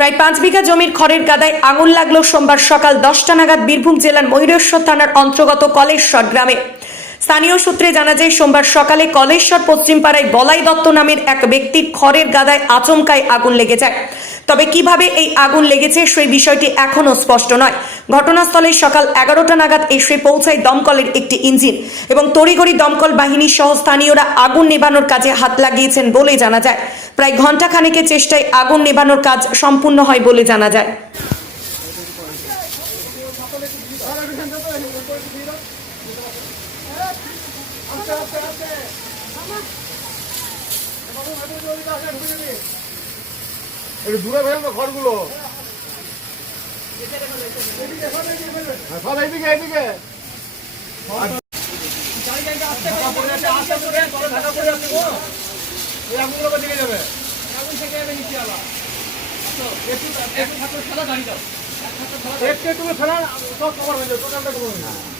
প্রায় পাঁচ বিঘা জমির খড়ের কাদায় আঙুল লাগল সোমবার সকাল দশটা নাগাদ বীরভূম জেলার ময়ূরেশ্বর থানার অন্তর্গত কলেশ্বর গ্রামে। স্থানীয় সূত্রে জানা যায়, সোমবার সকালে কলেশ্বর পশ্চিমপাড়ায় বলাই দত্ত নামের এক ব্যক্তির খড়ের গাদায় আচমকায় আগুন লেগে যায়। তবে কীভাবে এই আগুন লেগেছে সেই বিষয়টি এখনও স্পষ্ট নয়। ঘটনাস্থলে সকাল এগারোটা নাগাদ এসে পৌঁছায় দমকলের একটি ইঞ্জিন এবং তড়িঘড়ি দমকল বাহিনী সহ স্থানীয়রা আগুন নেভানোর কাজে হাত লাগিয়েছেন বলে জানা যায়। প্রায় ঘণ্টা খানেকের চেষ্টায় আগুন নেভানোর কাজ সম্পূর্ণ হয় বলে জানা যায়। দূরে ফেলেন তো ঘরগুলো। সব এইদিকে এইদিকে একটু একটু ফেলা সব কভার হয়ে যাবে টোটালটা কভার হয়ে যাবে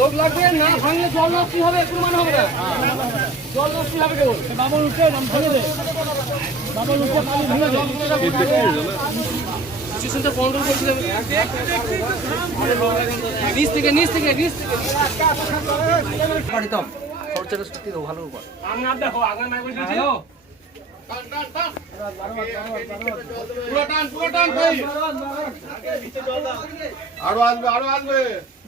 লোক লাগবে না ভাঙলে জল নষ্টি হবে প্রমাণ হবে না। জল নষ্টি হবে কেবল? বাবল উঠে নাম ভেঙে দে। বাবল উঠে পানি ভেঙে দে। সিচুয়েশনটা কন্ট্রোল করছিলাম নিচ থেকে নিচ থেকে নিচ থেকে। পারিতাম খরচাটা সত্যি তো ভালো দেখো নাই আরও আসবে আরও আসবে।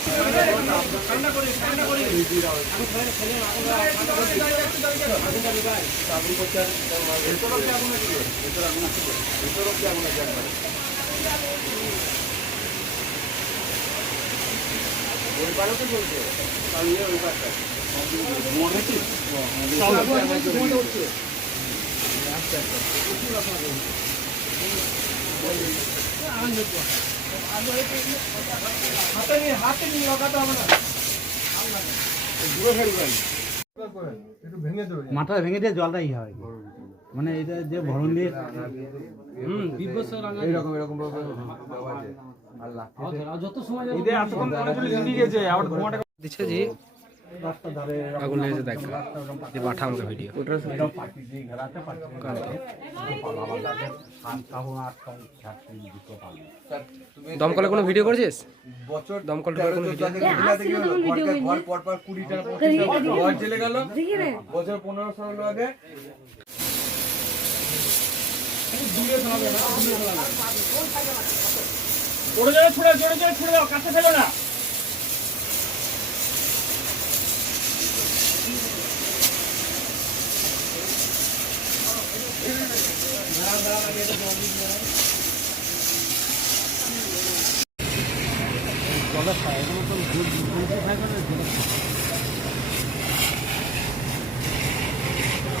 তো ওই পাখিটা পাখিটা খুঁজে পাচ্ছি ডগা ফগা দিয়ে টানো হাতে নিয়ে হাতে নিয়ে লাগাতে হবে না একটু ভেঙে দেবে ভেঙে দিয়ে। জলটাই হয়। মানে এটা যে ভরণ দিয়ে এইরকম এরকম যত সময় দিচ্ছে যে আগুন লেগেছে দেখ। যে পাঠা আমাকে ভিডিও দমকলে কোনো ভিডিও করেছিস? দমকল টমকল কোনো ভিডিও আসছিল তখন ভিডিও করিনি দেখি রে। জোরে জোরে ছুড়ে ছুড়ে দাও কাছে ফেলো না। গলা থাকবে না তো